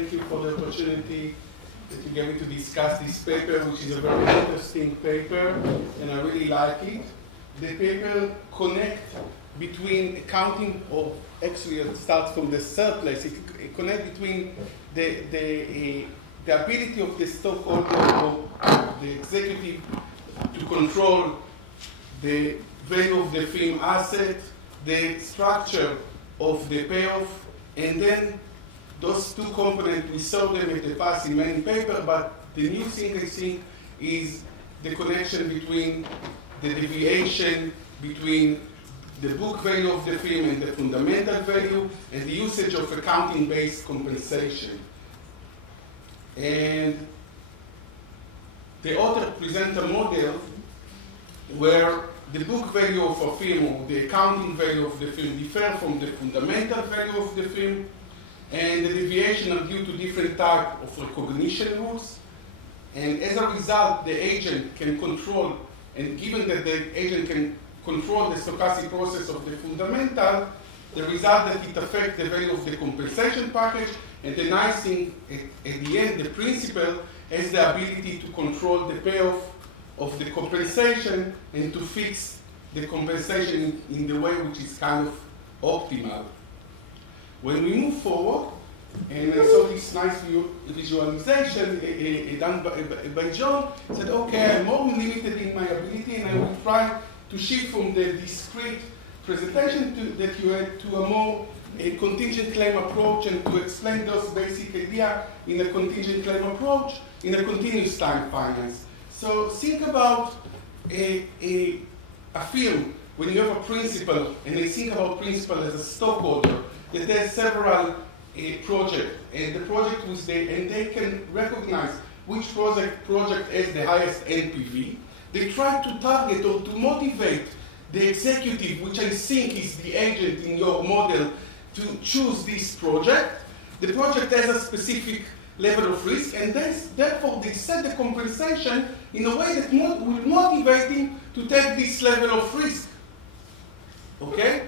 thank you for the opportunity that you gave me to discuss this paper, which is a very interesting paper, and I really like it. The paper connects between accounting, or actually it starts from the third place. It connects between the ability of the stockholder or the executive to control the value of the film asset, the structure of the payoff, and then those two components, we saw them in the past in many papers, but the new thing I think is the connection between the deviation between the book value of the film and the fundamental value, and the usage of accounting-based compensation. And the author presents a model where the book value of a film or the accounting value of the film differ from the fundamental value of the film, and the deviation are due to different types of recognition rules. And as a result, the agent can control, and given that the agent can control the stochastic process of the fundamental, the result that it affects the value of the compensation package, and the nice thing, at the end, the principal has the ability to control the payoff of the compensation and to fix the compensation in the way which is kind of optimal. When we move forward, and I saw this nice visualization done by John, said, okay, I'm more limited in my ability, and I will try to shift from the discrete presentation that you had to a more contingent claim approach, and to explain those basic ideas in a contingent claim approach in a continuous time finance. So think about a film when you have a principal, and I think about principal as a stockholder that has several projects, and the project was there, and they can recognize which project has the highest NPV. They try to target or to motivate the executive, which I think is the agent in your model, to choose this project. The project has a specific level of risk, and therefore they set the compensation in a way that will motivate him to take this level of risk. Okay?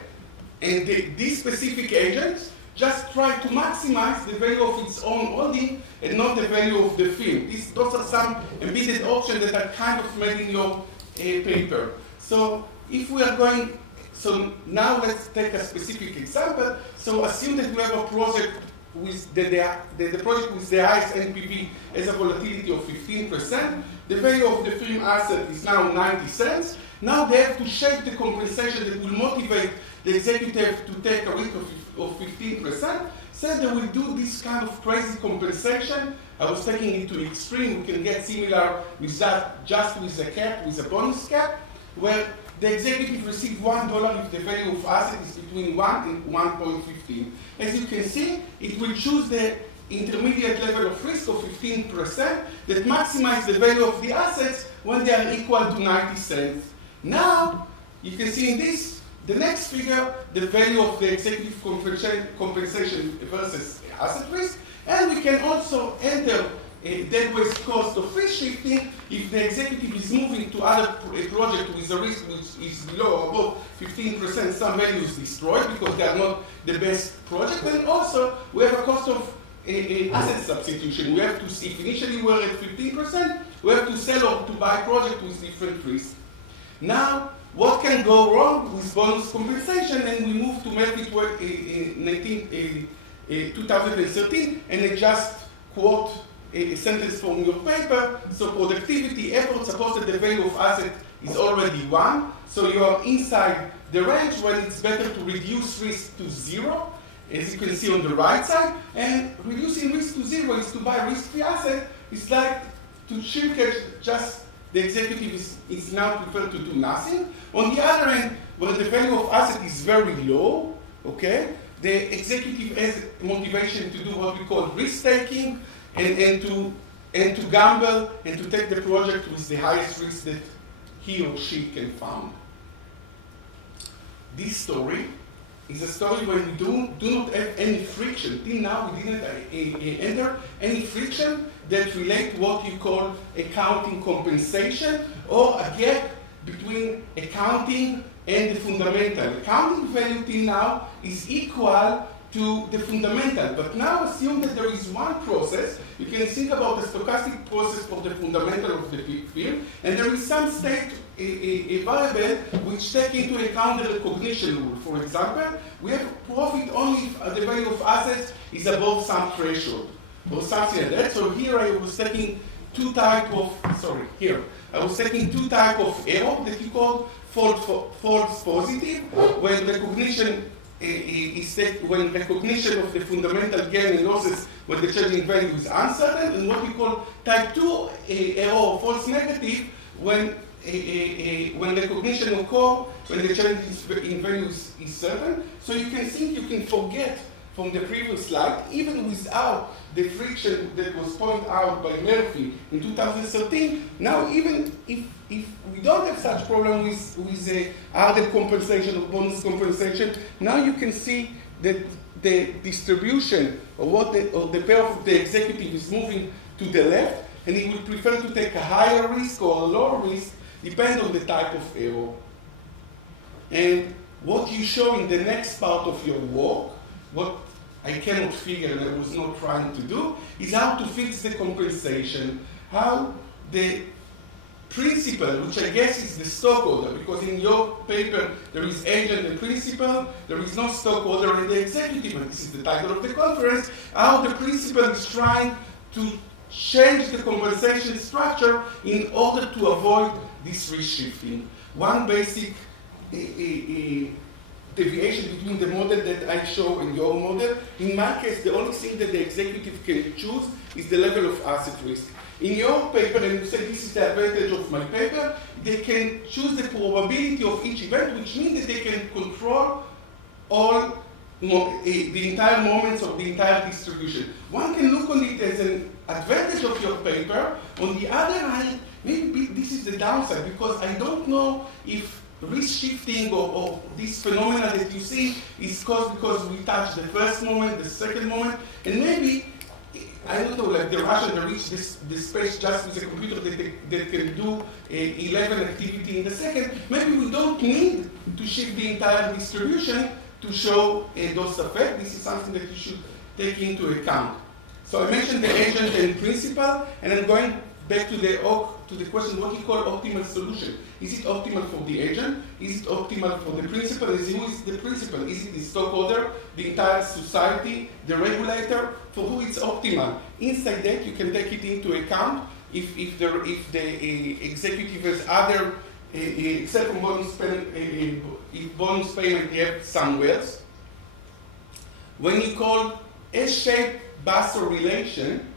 And these specific agents just try to maximize the value of its own holding and not the value of the film. Those are some embedded options that are kind of made in your paper. So if we are going, so now let's take a specific example. So assume that we have a project with the project with the highest NPV has a volatility of 15%. The value of the film asset is now 90 cents. Now they have to shape the compensation that will motivate the executive to take a risk of 15%. So they will do this kind of crazy compensation. I was taking it to the extreme. We can get similar with that just with a cap, with a bonus cap, where the executive receives $1 if the value of asset is between 1 and 1.15. As you can see, it will choose the intermediate level of risk of 15% that maximize the value of the assets when they are equal to 90 cents. Now, you can see in this, the next figure, the value of the executive compensation versus asset risk, and we can also enter a deadweight cost of risk shifting if the executive is moving to other project with a risk which is below or above 15%, some value is destroyed because they are not the best project. And also, we have a cost of asset substitution. We have to see, if initially we were at 15%, we have to sell or to buy project with different risks. Now, what can go wrong with bonus compensation? And we move to Melfi 2013, and I just quote a sentence from your paper. So productivity effort, suppose that the value of asset is already 1, so you are inside the range when it's better to reduce risk to 0, as you can see on the right side. And reducing risk to 0 is to buy risk-free asset. It's like to shrinkage just the executive is now preferred to do nothing. On the other hand, when the value of asset is very low, okay, the executive has motivation to do what we call risk-taking and to gamble and to take the project with the highest risk that he or she can find. This story is a story where we do not have any friction. Till now, we didn't enter any friction that relate to what you call accounting compensation or a gap between accounting and the fundamental. Accounting value till now is equal to the fundamental. But now assume that there is one process. You can think about the stochastic process for the fundamental of the field, and there is some state, a variable which take into account the recognition rule. For example, we have profit only if the value of assets is above some threshold, or something like that. So here I was taking two type of error that you call false positive, when recognition when recognition of the fundamental gain and losses when the change in value is uncertain, and what we call type 2 error or false negative when recognition occurs when the change in value is certain. So you can think you can forget from the previous slide, even without the friction that was pointed out by Murphy in 2013. Now, even if we don't have such problem with other compensation or bonus compensation, now you can see that the distribution or the pair of the executive is moving to the left, and he would prefer to take a higher risk or a lower risk, depending on the type of error. And what you show in the next part of your work, what I cannot figure and I was not trying to do, is how to fix the compensation, how the principal, which I guess is the stockholder, because in your paper there is agent and principal, there is no stockholder in the executive, and this is the title of the conference, how the principal is trying to change the compensation structure in order to avoid this reshifting. One basic deviation between the model that I show and your model. In my case, the only thing that the executive can choose is the level of asset risk. In your paper, and you say this is the advantage of my paper, they can choose the probability of each event, which means that they can control all the entire moments of the entire distribution. One can look on it as an advantage of your paper. On the other hand, maybe this is the downside, because I don't know if risk shifting or this phenomena that you see is caused because we touch the first moment, the second moment, and maybe, I don't know, like the Russians reach this space just with a computer that can do 11 activity in the second. Maybe we don't need to shift the entire distribution to show those effects. This is something that you should take into account. So I mentioned the agent and principal, and I'm going back to the question, what you call optimal solution. Is it optimal for the agent? Is it optimal for the principal? Who is the principal? Is it the stockholder, the entire society, the regulator? For who it's optimal? Inside that, you can take it into account if the executive has other, except from bonus payment, if bonus payment you have somewhere else. When you call S-shaped Basso relation,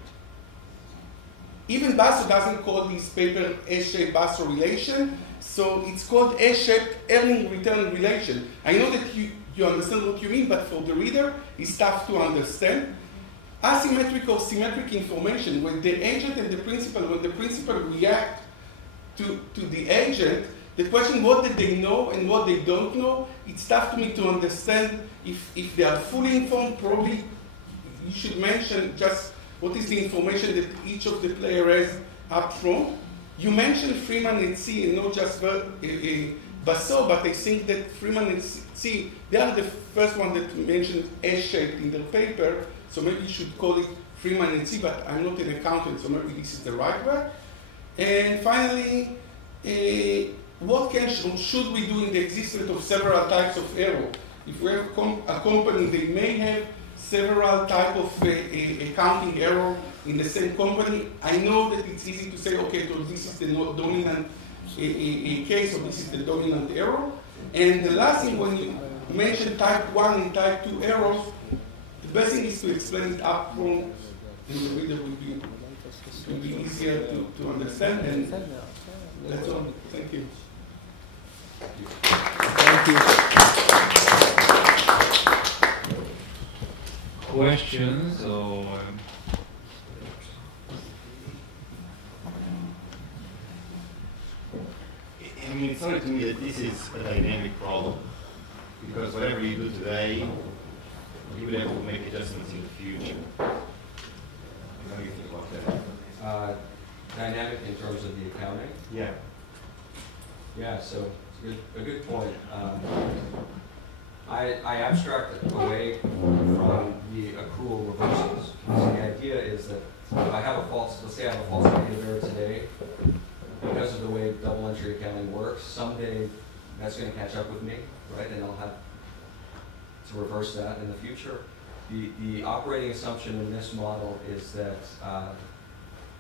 even Basso doesn't call this paper S-shaped Basso relation, so it's called S-shaped earning return relation. I know that you understand what you mean, but for the reader, it's tough to understand. Asymmetric or symmetric information, when the agent and the principal, when the principal react to the agent, the question what did they know and what they don't know, it's tough to me to understand if they are fully informed. Probably you should mention just what is the information that each of the players has up front. You mentioned Freeman and C and not just Basso, but I think that Freeman and C, they are the first one that mentioned S-shaped in their paper, so maybe you should call it Freeman and C, but I'm not an accountant, so maybe this is the right way. And finally, what can should we do in the existence of several types of error? If we have a company, they may have several types of accounting error in the same company. I know that it's easy to say, okay, so this is the dominant case, or this is the dominant error. And the last thing, when you mention type 1 and type 2 errors, the best thing is to explain it up front, and the reader will be easier to understand. And that's all. Thank you. Thank you. Questions or I mean, it's not to me that this is a dynamic problem, because whatever you do today, you would have to make adjustments in the future. How do you think about that? Dynamic in terms of the accounting? Yeah. Yeah, so it's a good point. I abstract away from I have a false, let's say I have a false negative error today, because of the way double entry accounting works, someday that's going to catch up with me, right? And I'll have to reverse that in the future. The operating assumption in this model is that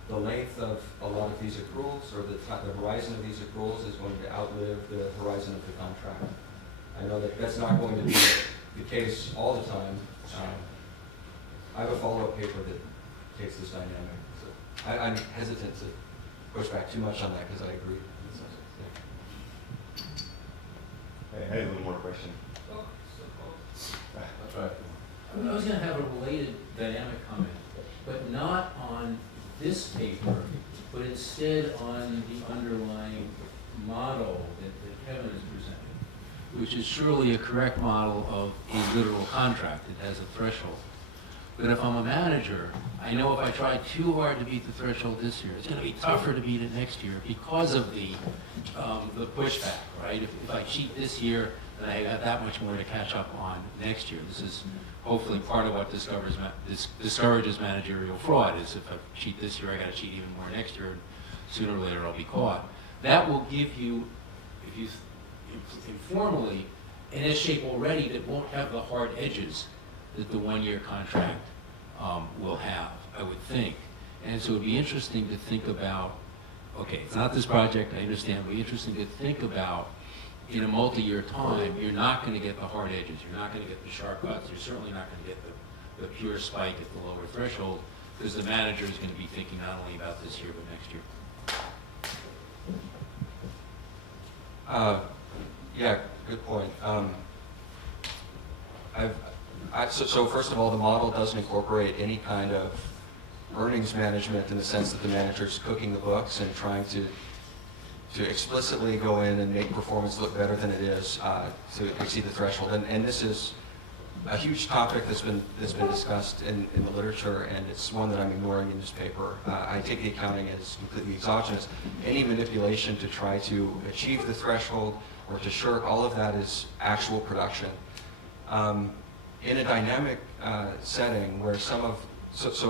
the length of a lot of these accruals, or the horizon of these accruals, is going to outlive the horizon of the contract. I know that that's not going to be the case all the time. I have a follow-up paper that takes this dynamic. So I'm hesitant to push back too much on that because I agree. I have one more question. That's right. I was going to have a related dynamic comment, but not on this paper, but instead on the underlying model that Kevin is presenting, which is surely a correct model of a literal contract. It has a threshold. But if I'm a manager, I know if I try too hard to beat the threshold this year, it's going to be tougher to beat it next year because of the pushback, right? If I cheat this year, then I have that much more to catch up on next year. This is hopefully part of what discourages managerial fraud, is if I cheat this year, I got to cheat even more next year, and sooner or later I'll be caught. That will give you, if you informally, an S shape already that won't have the hard edges that the one-year contract will have, I would think. And so it would be interesting to think about, okay, it's not this project, I understand, it would be interesting to think about, in a multi-year time, you're not going to get the hard edges, you're not going to get the sharp cuts, you're certainly not going to get the pure spike at the lower threshold, because the manager is going to be thinking not only about this year, but next year. Yeah, good point. So first of all, the model doesn't incorporate any kind of earnings management in the sense that the manager's cooking the books and trying to explicitly go in and make performance look better than it is to exceed the threshold. And this is a huge topic that's been discussed in the literature, and it's one that I'm ignoring in this paper. I take the accounting as completely exogenous. Any manipulation to try to achieve the threshold or to shirk, all of that is actual production. In a dynamic setting where so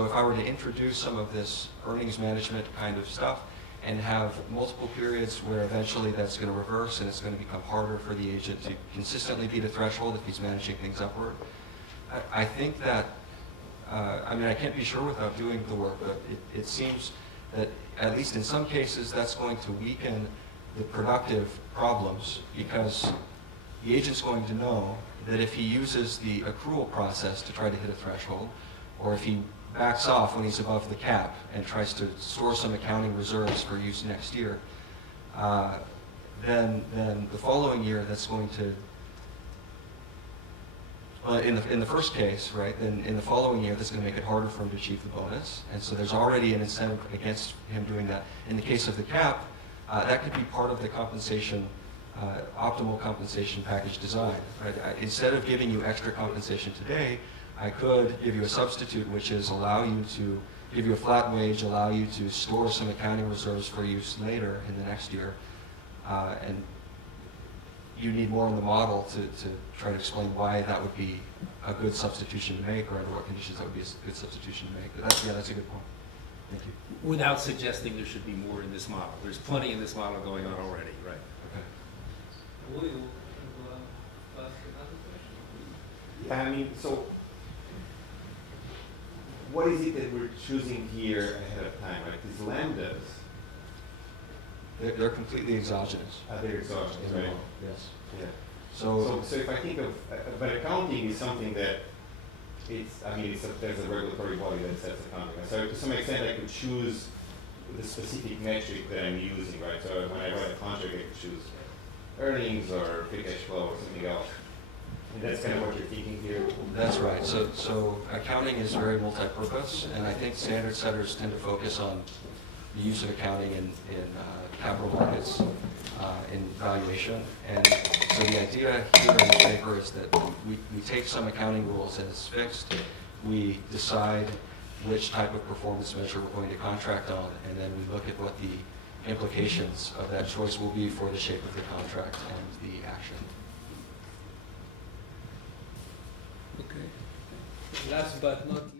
if I were to introduce some of this earnings management kind of stuff and have multiple periods where eventually that's going to reverse and it's going to become harder for the agent to consistently beat a threshold if he's managing things upward, I think that, I mean, I can't be sure without doing the work, but it seems that at least in some cases that's going to weaken the productive problems, because the agent's going to know that if he uses the accrual process to try to hit a threshold, or if he backs off when he's above the cap and tries to store some accounting reserves for use next year, then the following year that's going to, in the first case, right, then in the following year that's going to make it harder for him to achieve the bonus, and so there's already an incentive against him doing that. In the case of the cap, that could be part of the compensation, optimal compensation package design. Right? Instead of giving you extra compensation today, I could give you a substitute, which is allow you to give you a flat wage, allow you to store some accounting reserves for use later in the next year, and you need more in the model to try to explain why that would be a good substitution to make, or under what conditions that would be a good substitution to make. But that's a good point. Thank you. Without suggesting there should be more in this model. There's plenty in this model going on already, right? Okay. Yeah, I mean, so what is it that we're choosing here ahead of time, right? These lambdas. They're completely exogenous. They're exogenous, right? Yes. Yeah. So if I think of, but accounting is something that there's a regulatory body that sets accounting. So to some extent, I could choose the specific metric that I'm using, right? So when I write a contract, I could choose earnings or free cash flow or something else. And that's kind of what you're thinking here. That's right. So accounting is very multi-purpose, and I think standard setters tend to focus on the use of accounting in capital markets, in valuation. And so the idea here in the paper is that we take some accounting rules as fixed, we decide which type of performance measure we're going to contract on, and then we look at what the implications of that choice will be for the shape of the contract and the action. Okay. Last but not least.